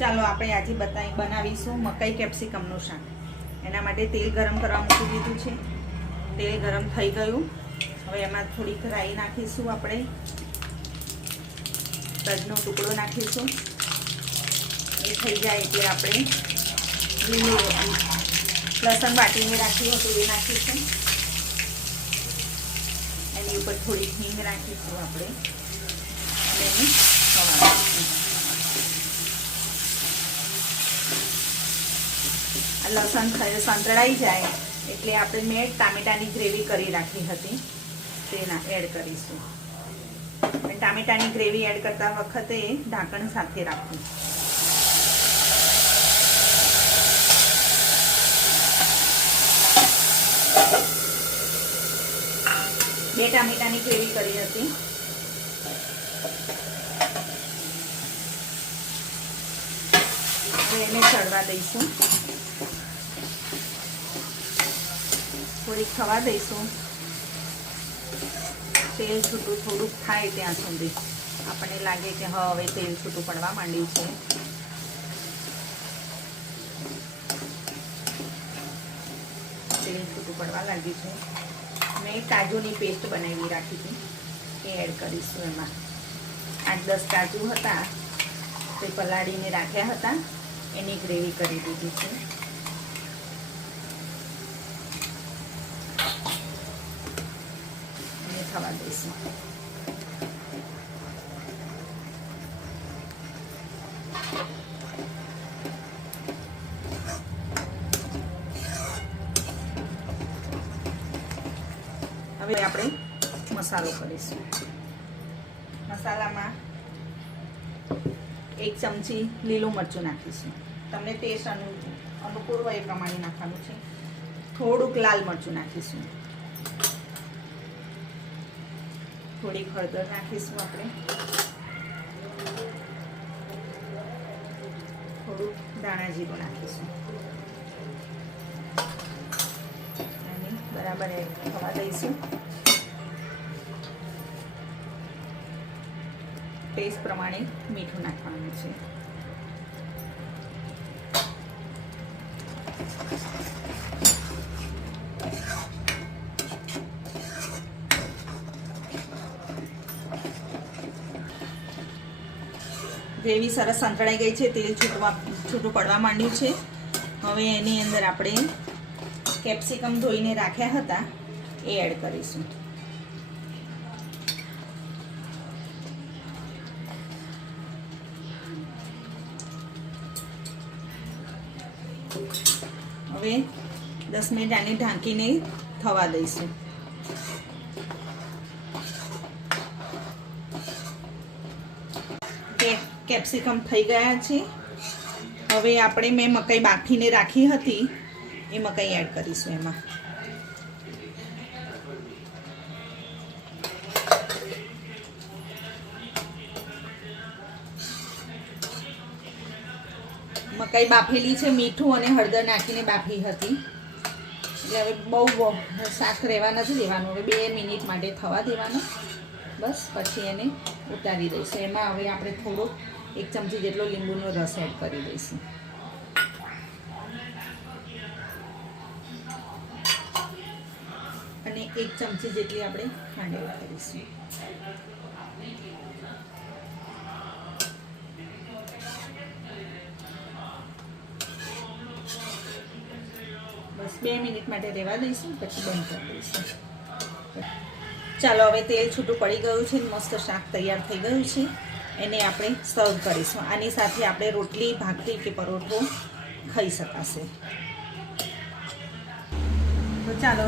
ચાલો આપણે આજે બનાવીશું મકાઈ કેપ્સિકમનું શાક. એના માટે તેલ ગરમ કરવા મૂકી દીધું છે. તેલ ગરમ થઈ ગયું. હવે એમાં થોડીક રાઈ નાખીશું. આપણે તજનો ટુકડો નાખીશું. એ થઈ જાય એટલે આપણે લીલું લસણ વાટીને રાખ્યું હતું એ નાખીશું. એની ઉપર થોડી હિંગ નાખીશું આપણે અને એને ખવાડીશું. લસણ સંતળાઈ જાય એટલે આપણે મેં ટામેટાની ગ્રેવી કરી રાખી હતી તેના એડ કરીશું. ટામેટાની ગ્રેવી એડ કરતા વખતે ઢાંકણ સાથે રાખવું. બે ટામેટાની ગ્રેવી કરી હતી. હવે એને ચડવા દઈશું. થોડીક થવા દઈશું. તેલ છૂટું થોડુંક થાય ત્યાં સુધી આપણને લાગે કે હવે તેલ છૂટું પડવા માંડ્યું છે. તેલ છૂટું પડવા લાગ્યું છે. મેં કાજુની પેસ્ટ બનાવી રાખી હતી એ એડ કરીશું. એમાં 8-10 કાજુ હતા તે પલાળીને રાખ્યા હતા, એની ગ્રેવી કરી દીધી છે. થવા દઈશું. હવે આપણે મસાલો કરીશું. મસાલામાં 1 ચમચી લીલું મરચું નાખીશું. તમને ટેસ્ટ અનુકૂળ હોય એ પ્રમાણે નાખવાનું છે. થોડુંક લાલ મરચું નાખીશું. થોડીક હળદર નાખીશું આપણે. થોડુંક દાણા જીરું નાખીશું અને બરાબર થવા દઈશું. ટેસ્ટ પ્રમાણે મીઠું નાખવાનું છે. ગ્રેવી સરસ સંતળાઈ ગઈ છે. તેલ છૂટું પડવા માંડ્યું છે. હવે એની અંદર આપણે કેપ્સિકમ ધોઈને રાખ્યા હતા એ એડ કરીશું. હવે 10 મિનિટ આને ઢાંકીને થવા દઈશું. કેપ્સિકમ થઈ ગયા છે. હવે આપણે મેં મકાઈ બાફીને રાખી હતી એ મકાઈ એડ કરીશું એમાં. મકાઈ બાફેલી છે. મીઠું અને હળદર નાખીને બાફી હતી એટલે હવે બહુ શાક રહેવા નથી દેવાનું. હવે 2 મિનિટ માટે થવા દેવાનું. બસ પછી એને ઉતારી દઈશું. એમાં હવે આપણે થોડોક 1 ચમચી જેટલો લીંબુનો રસ એડ કરી દઈશું. અને 1 ચમચી જેટલી આપણે ખાંડ એડ કરીશું. બસ 2 મિનિટ માટે રહેવા દઈશું પછી બંધ કરી દઈશું. ચાલો હવે તેલ છૂટું પડી ગયું છે. મસ્ત શાક તૈયાર થઈ ગયું છે. એને આપણે સર્વ કરીશું. આની સાથે આપણે રોટલી, ભાખરી કે પરોઠો ખાઈ શકાશે. તો ચાલો.